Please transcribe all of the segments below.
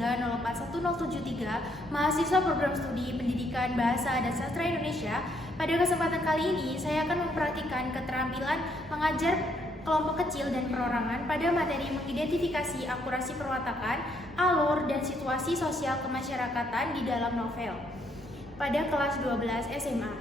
04173 mahasiswa program studi Pendidikan Bahasa dan Sastra Indonesia. Pada kesempatan kali ini, saya akan mempraktikkan keterampilan mengajar kelompok kecil dan perorangan pada materi mengidentifikasi akurasi perwatakan, alur, dan situasi sosial kemasyarakatan di dalam novel pada kelas 12 SMA.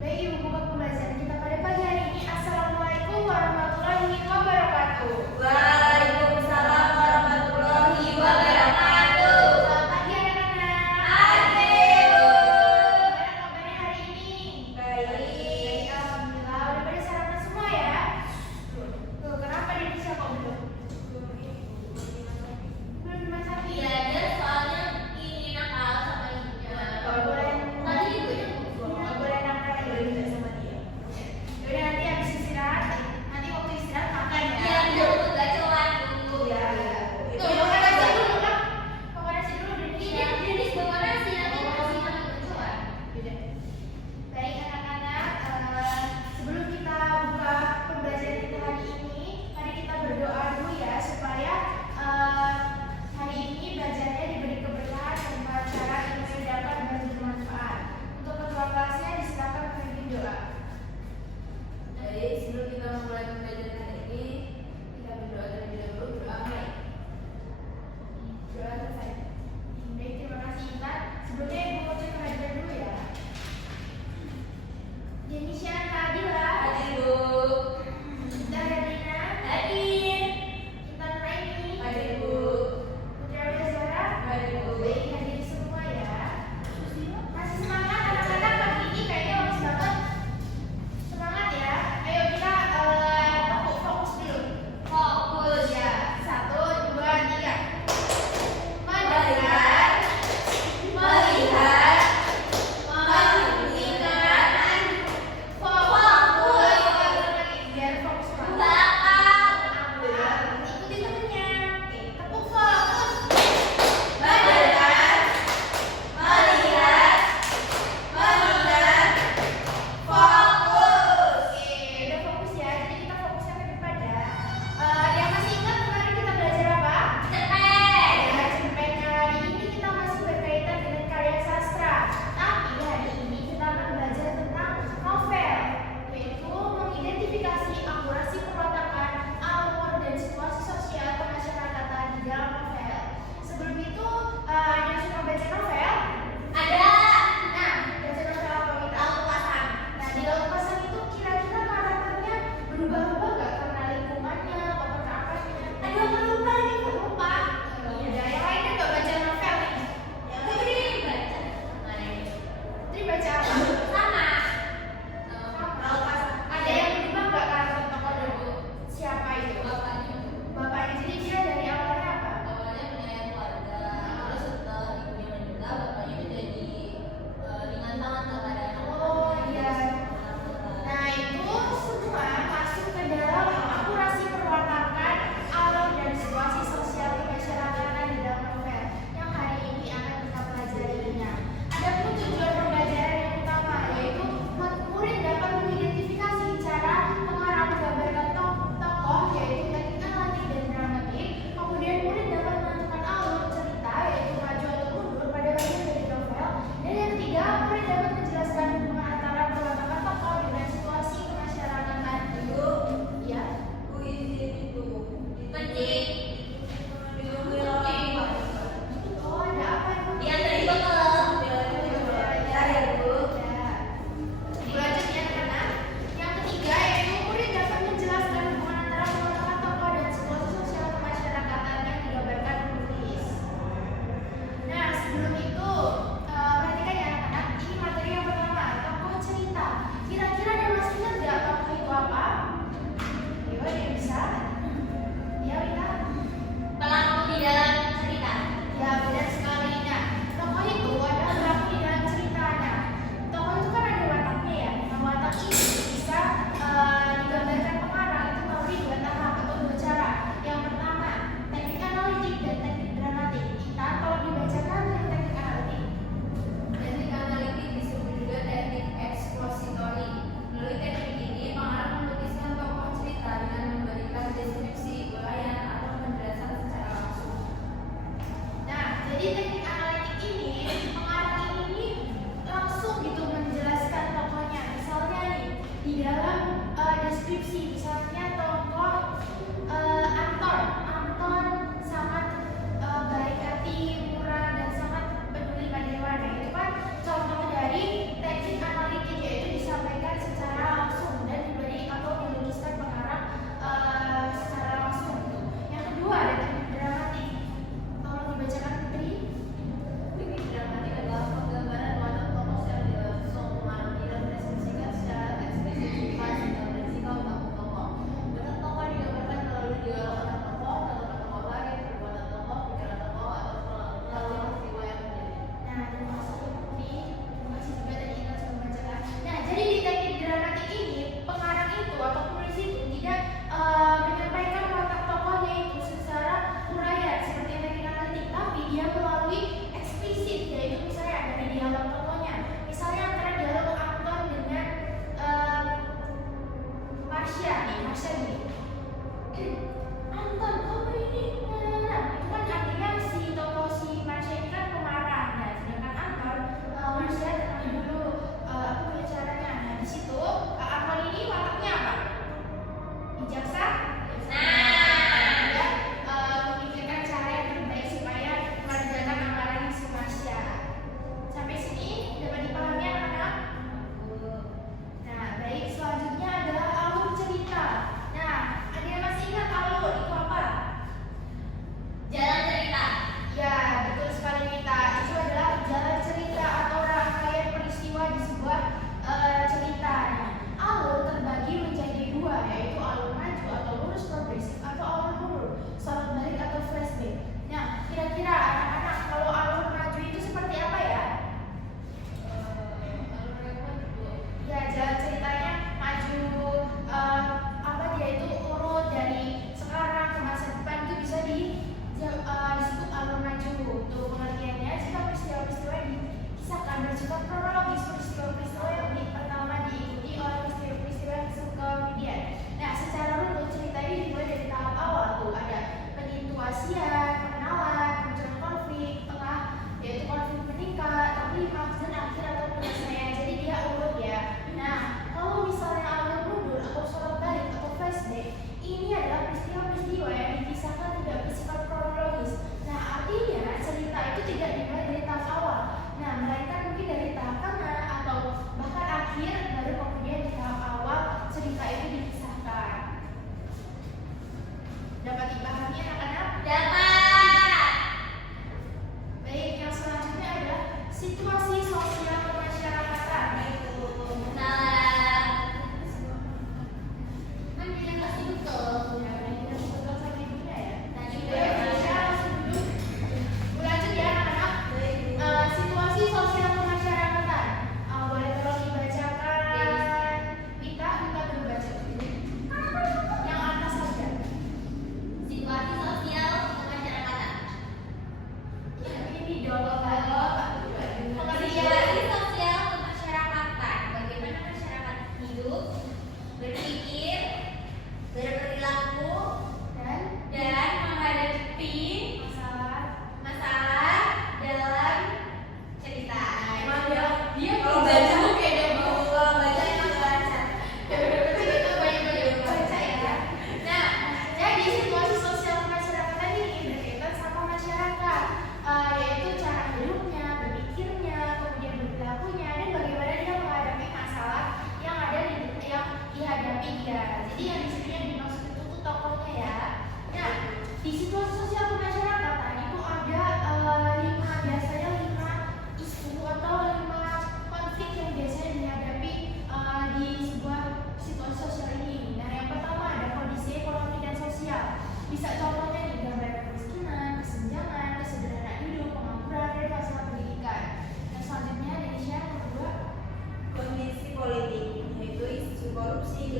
Baik, Ibu buka pembelajaran kita pada pagi hari ini. Assalamualaikum warahmatullahi wabarakatuh. Waalaikumsalam warahmatullahi wabarakatuh. Selamat pagi anak-anak. Pagi, Bu. Gimana kabarnya hari ini? Baik. Alhamdulillah. Udah pada sarapan semua ya? Tuh, kenapa dia bisa kok belum? Belum dimasak? Iya, dia soalnya ini nakal sama ibunya. Nggak boleh. Tadi ibunya Nggak boleh nakal ya.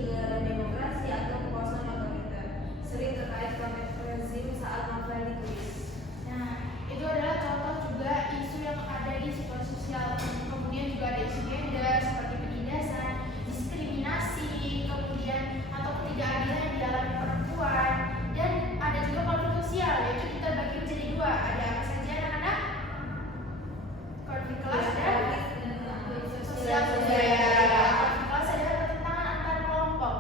kegagalan demokrasi atau kekuasaan otoriter, sering terkait konteks rezim saat novel ditulis. Nah, itu adalah contoh juga isu yang ada di situasi sosial. Kemudian juga ada isu gender seperti penindasan, diskriminasi, kemudian atau ketidakadilan yang dialami perempuan, dan ada juga konflik sosial, yaitu kita bagi menjadi dua. Ada apa saja anak-anak? Konflik kelas dan sosial budaya. Konflik kelas adalah pertentangan antar kelompok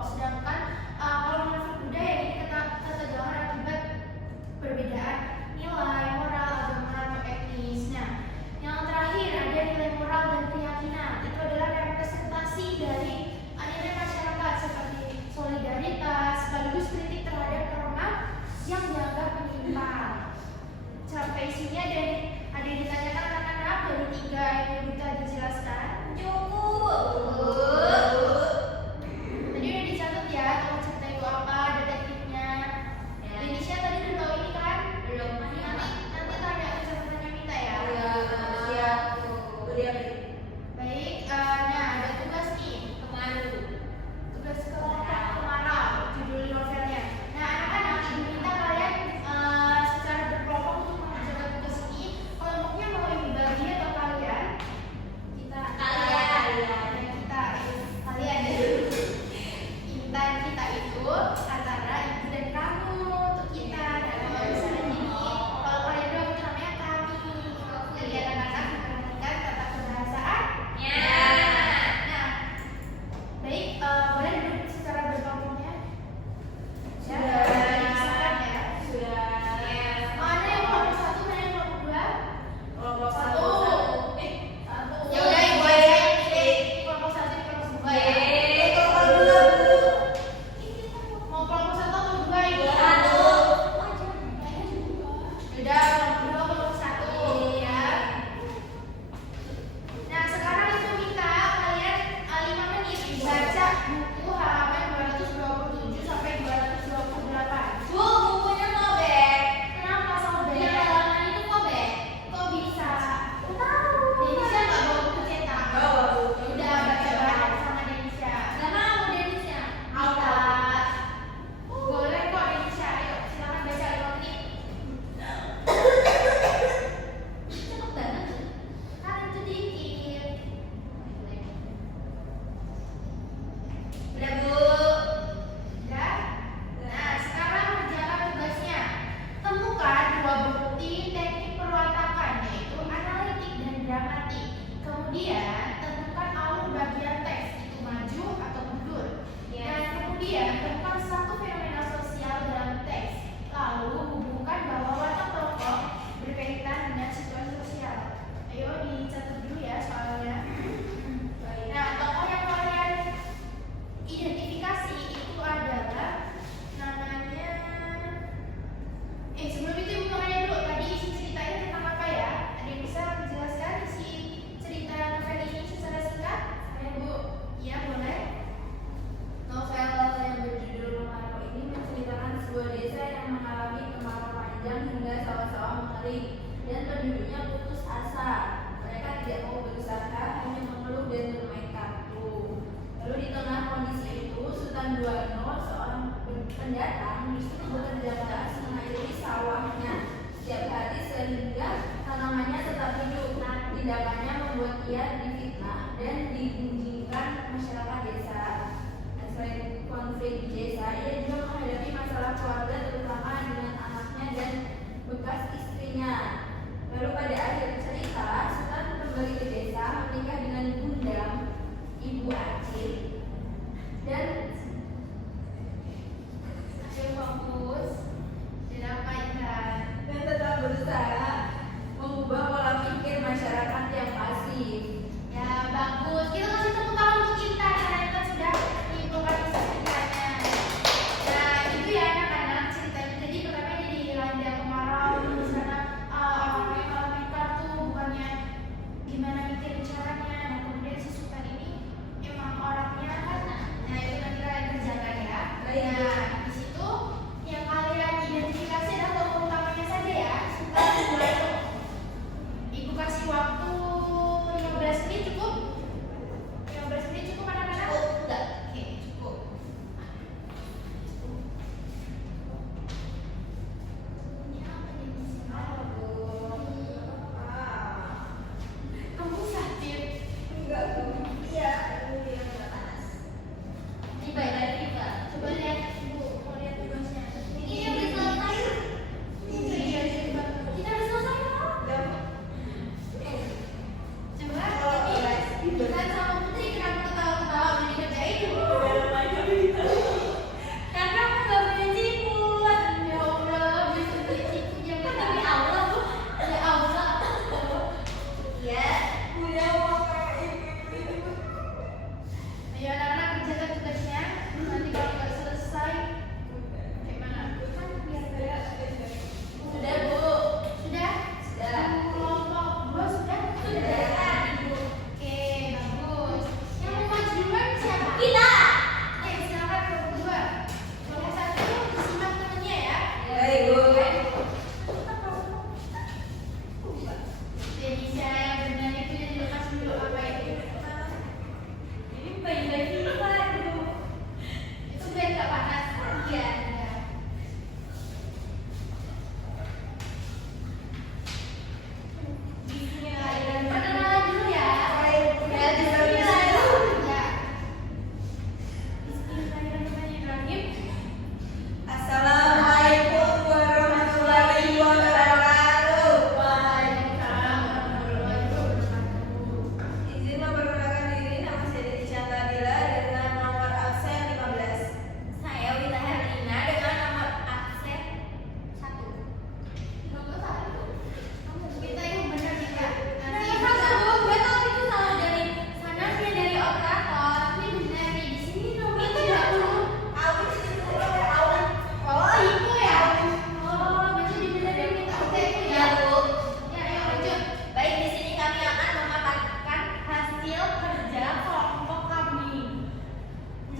pada kelompok kami.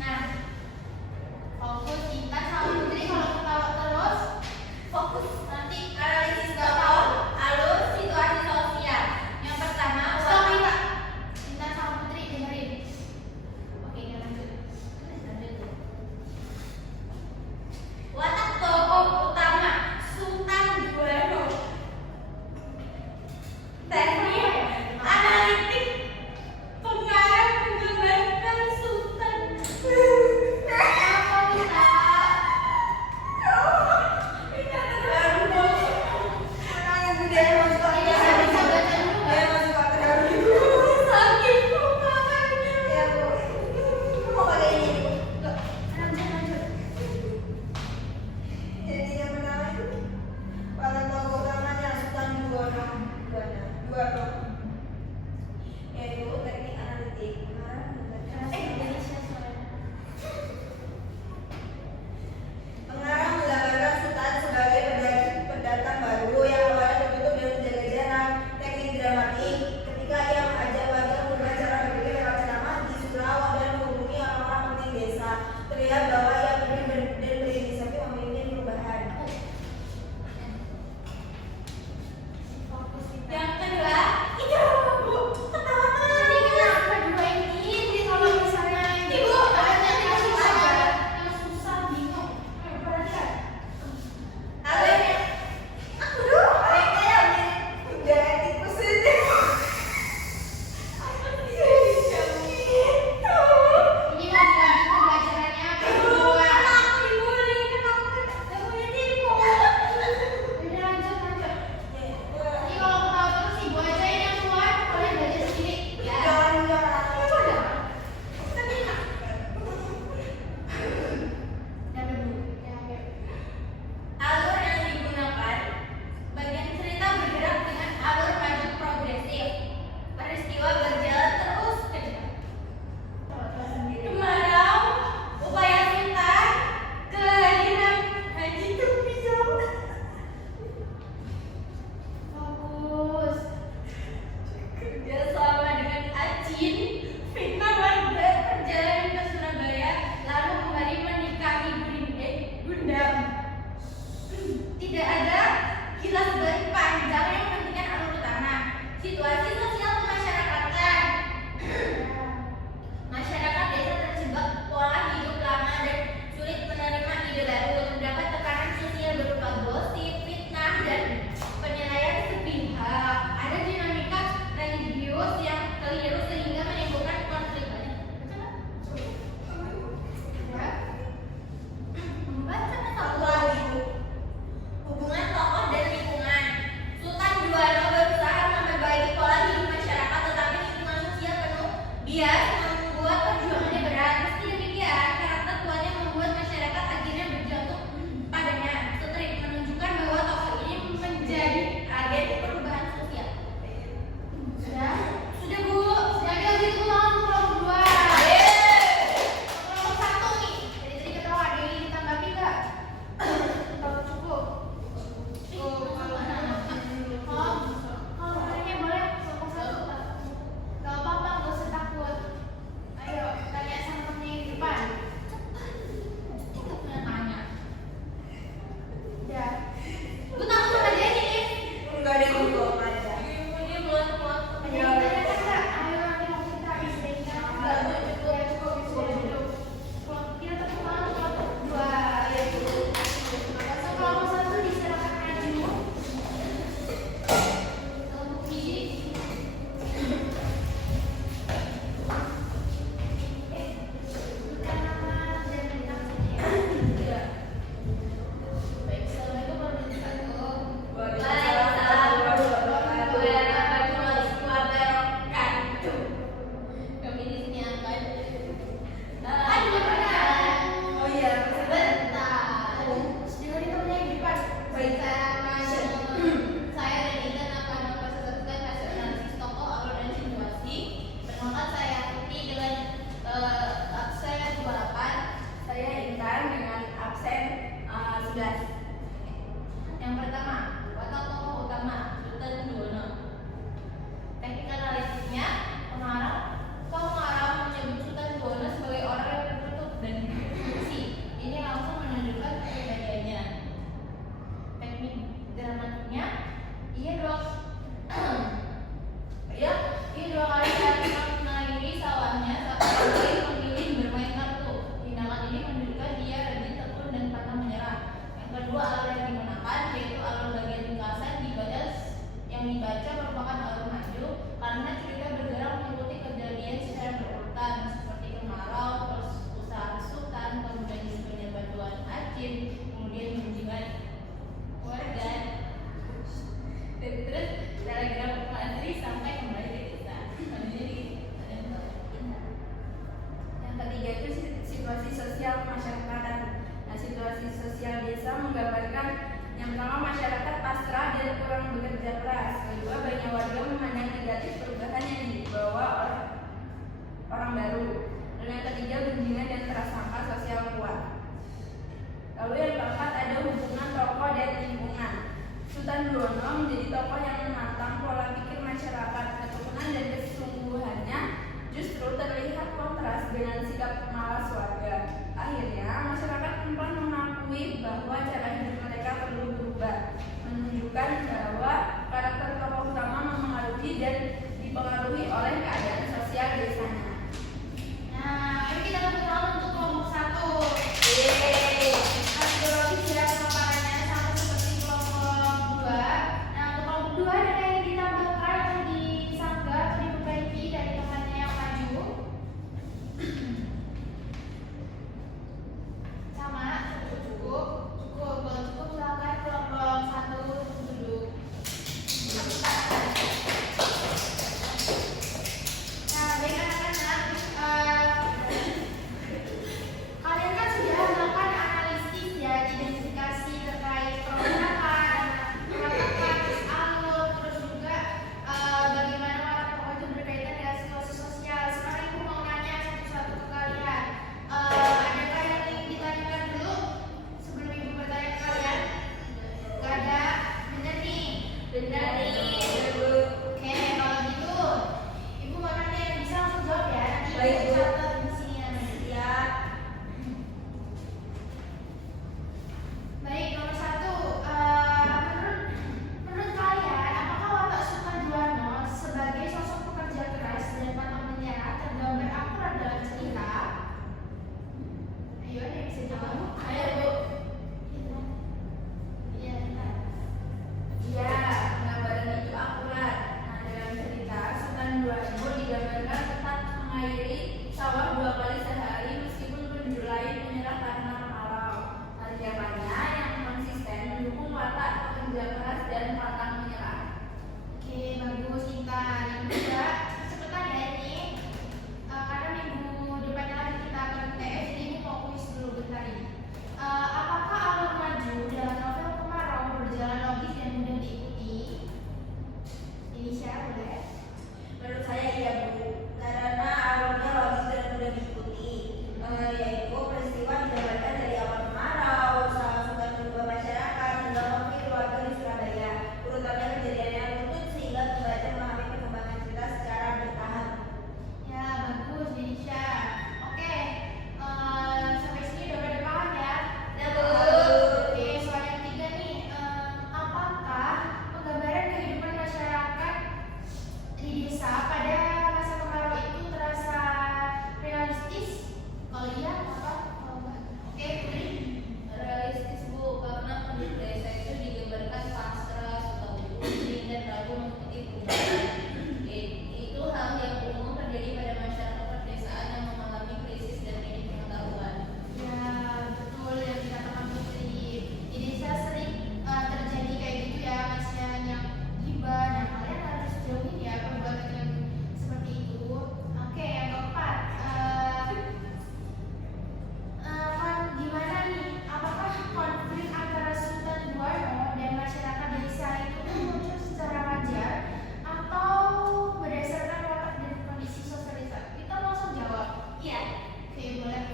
Nah, fokus kita sama Putri. Kalau ketawa terus, fokus nanti analisis gampang alur situasi sosial. Yang pertama, stop Intan. Intan sama Putri dengerin. Oke, lanjut. Watak tokoh utama Sultan Guano. Teknik analitik pengarang menggambarkan Sultan. Apa bisa? Pengarang menggambarkan Sultan sebagai pendatang baru yang awalnya tertutup dan menjaga jarak. Teknik dramatik ketika ia mengajak warga mengubah cara berpikir lewat ceramah di surau dan menghubungi orang-orang penting desa. Terlihat bahwa ia peduli dan berinisiatif memimpin perubahan. Yang kedua, itu Bu, ketawa terus. Ini kenapa dua ini? Kalau misalnya Ibu, ada yang susah bingung. Perhatikan. Alurnya, aku dulu paling kayak jangan tikus ini. Ini mau dilanjut pembelajarannya apa? Berdua. Udah lanjut. Ini kalau ketawa terus Ibu aja yang keluar, kalian belajar sendiri. Ya. Dan dulu. Ya, oke. Alur yang digunakan, bagian cerita bergerak dengan alur maju progresif. Peristiwa berjalan terus ke depan. Kemarau, upaya Sultan, kehadiran Haji Tupisau. Fokus. Kerjasama dengan Acin, fitnah warga, perjalanan ke Surabaya, lalu kembali menikahi Gundam. Tidak ada kilas balik panjang yang menghentikan alur utama. Situasi sosial kemasyarakatan. Masyarakat desa terjebak pola hidup lama dan sulit menerima ide baru. Terdapat tekanan sosial berupa gosip, fitnah, dan penilaian sepihak. Ada dinamika religius yang keliru sehingga menimbulkan konflik. Membaca Satu lagi, Bu. hubungan tokoh dan lingkungan. Sultan Guano berusaha memperbaiki pola hidup masyarakat, tetapi lingkungan sosial penuh bias membuat perjuangannya berat. Meski demikian, karakter tuanya membuat masyarakat akhirnya berjatuh padanya. Strip menunjukkan bahwa tokoh ini menjadi agen perubahan sosial. Sudah Bu. Sekali lagi itu langsung kelompok kedua. Kelompok satu nih. Dari tadi ketawa ada yang ditambahkan nggak? Kalau cukup. Boleh kelompok satu. Gak apa-apa, gak usah takut. Ayo, sawah 2 kali sehari meskipun penduduk lain menyerah karena kemarau. Persiapannya yang konsisten mendukung watak kerja keras dan pantang menyerah. Oke, bagus Intan. Yang kedua, cepetan ya ini. Karena minggu depannya lagi kita akan UTS, jadi ini mau kuis dulu bentar ini. Apakah alur maju dalam novel Kemarau berjalan logis dan mudah diikuti? Ini siapa boleh? Menurut saya iya Bu, karena alurnya logis dan mudah diikuti, yaitu peristiwa dijabarkan dari awal kemarau, usaha sultan mengubah masyarakat, hingga konflik keluarga di Surabaya. Urutannya kejadian yang runtut sehingga pembaca memahami perkembangan cerita secara bertahap. Ya, bagus Denisha. Oke, sampai sini udah pada paham ya? Ya Bu. Oke, soal yang ketiga nih, apakah penggambaran kehidupan masyarakat di desa pada masa kemarau itu terasa realistis? Kalau iya, apa? Kalau enggak? Oke, Putri. Realistis Bu, karena penduduk desa itu digambarkan pasrah, suka pusing dan ragu mengikuti perubahan. Itu hal yang umum terjadi pada masyarakat pedesaan yang mengalami krisis dan minim pengetahuan. Ya, betul yang dikatakan Putri. Di desa sering terjadi kayak gitu ya, kasihan yang gibah. Nah, kalian harus jauhin ya perbuatan yang seperti itu. Oke, yang keempat, gimana nih? Apakah konflik antara Sultan Buano dan masyarakat desa itu muncul secara wajar atau berdasarkan watak dan kondisi sosial desa? Kita langsung jawab. Iya, Oke, boleh.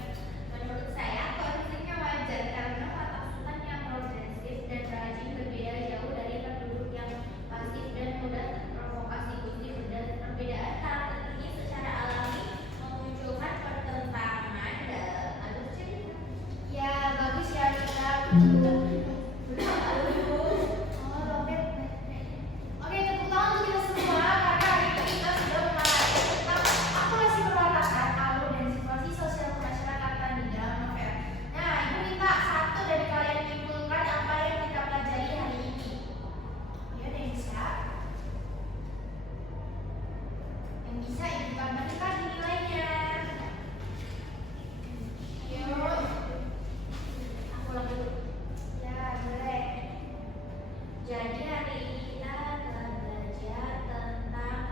menurut saya konfliknya wajar karena watak sultan yang progresif dan rajin berbeda jauh dari penduduk yang pasif dan mudah terprovokasi. Perbedaan karakter ini secara alami memunculkan pertentangan dalam alur cerita. Ya, bagus ya kita. Oh, dompet. Oke, tepuk tangan untuk kita semua karena hari ini kita sudah mengalami tentang akurasi perwatakan alur dan situasi sosial kemasyarakatan di dalam novel. Nah, ibu minta satu dari kalian menyimpulkan apa yang kita pelajari hari ini. Ya, Denisa. Yang bisa ibu tambahkan di nilainya. Ayo. Aku ulang dulu. Ya, boleh. Jadi hari ini kita akan belajar tentang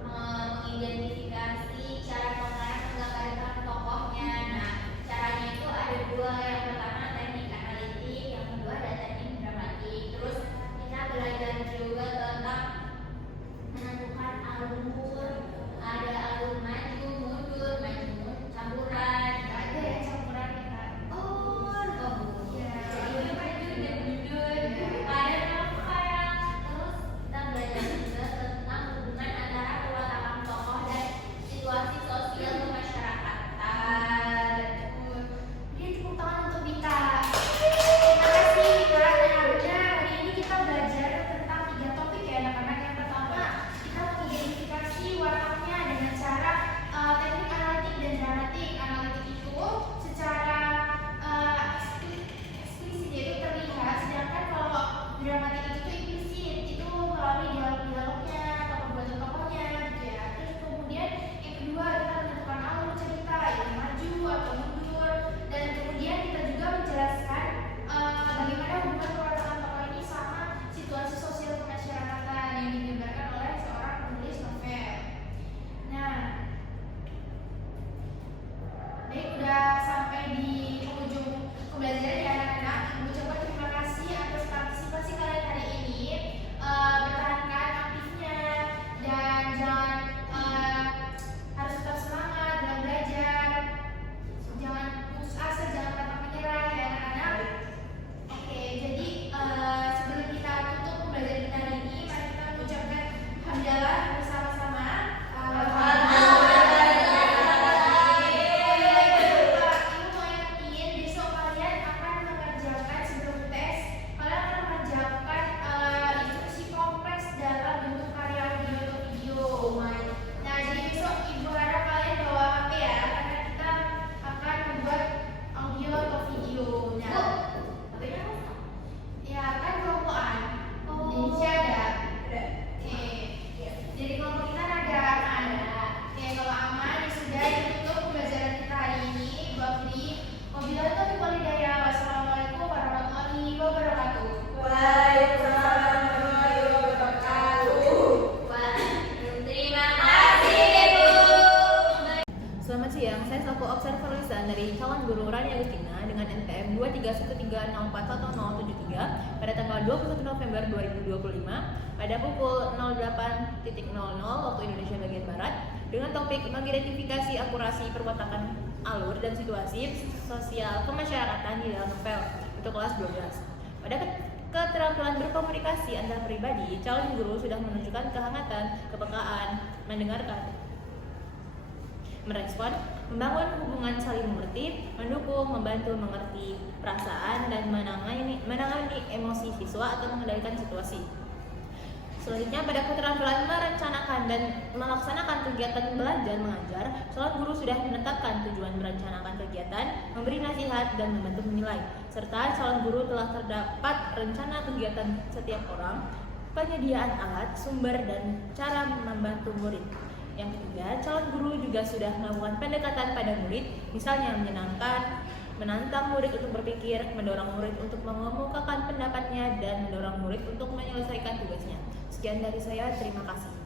mengidentifikasi cara pengarang menggambarkan tokohnya. Nah, caranya itu ada 2. Yang pertama teknik analitik, yang kedua ada teknik dramatik. Terus kita belajar juga tentang menentukan alur, ada alur maju, mundur, campuran. Nggak ada ya campuran kita. Ya. Jadi maju dan mundur. Ada apa ya? Terus kita belajar juga tentang hubungan antara kewatakan tokoh dan situasi sosial kemasyarakatan. Jadi tepuk tangan untuk Dita. Terima kasih Dita. Nah, benar hari ini kita belajar tentang 3 topik ya anak-anak. Yang pertama kita mengidentifikasi tulisan dari calon guru Rani Agustina dengan NPM 23130411073 pada tanggal 21 November 2025 pada pukul 08.00 waktu Indonesia bagian Barat dengan topik mengidentifikasi akurasi perwatakan alur dan situasi sosial kemasyarakatan di dalam novel untuk kelas 12. Pada keterampilan berkomunikasi antar pribadi, calon guru sudah menunjukkan kehangatan, kepekaan, mendengarkan, merespon, membangun hubungan saling mengerti, mendukung, membantu mengerti perasaan, dan menangani emosi siswa atau mengendalikan situasi. Selanjutnya, pada keterampilan merencanakan dan melaksanakan kegiatan belajar mengajar, calon guru sudah menetapkan tujuan merencanakan kegiatan, memberi nasihat, dan membantu menilai, serta calon guru telah terdapat rencana kegiatan setiap orang, penyediaan alat, sumber, dan cara membantu murid. Yang ketiga, calon guru juga sudah melakukan pendekatan pada murid, misalnya menyenangkan, menantang murid untuk berpikir, mendorong murid untuk mengemukakan pendapatnya, dan mendorong murid untuk menyelesaikan tugasnya. Sekian dari saya, terima kasih.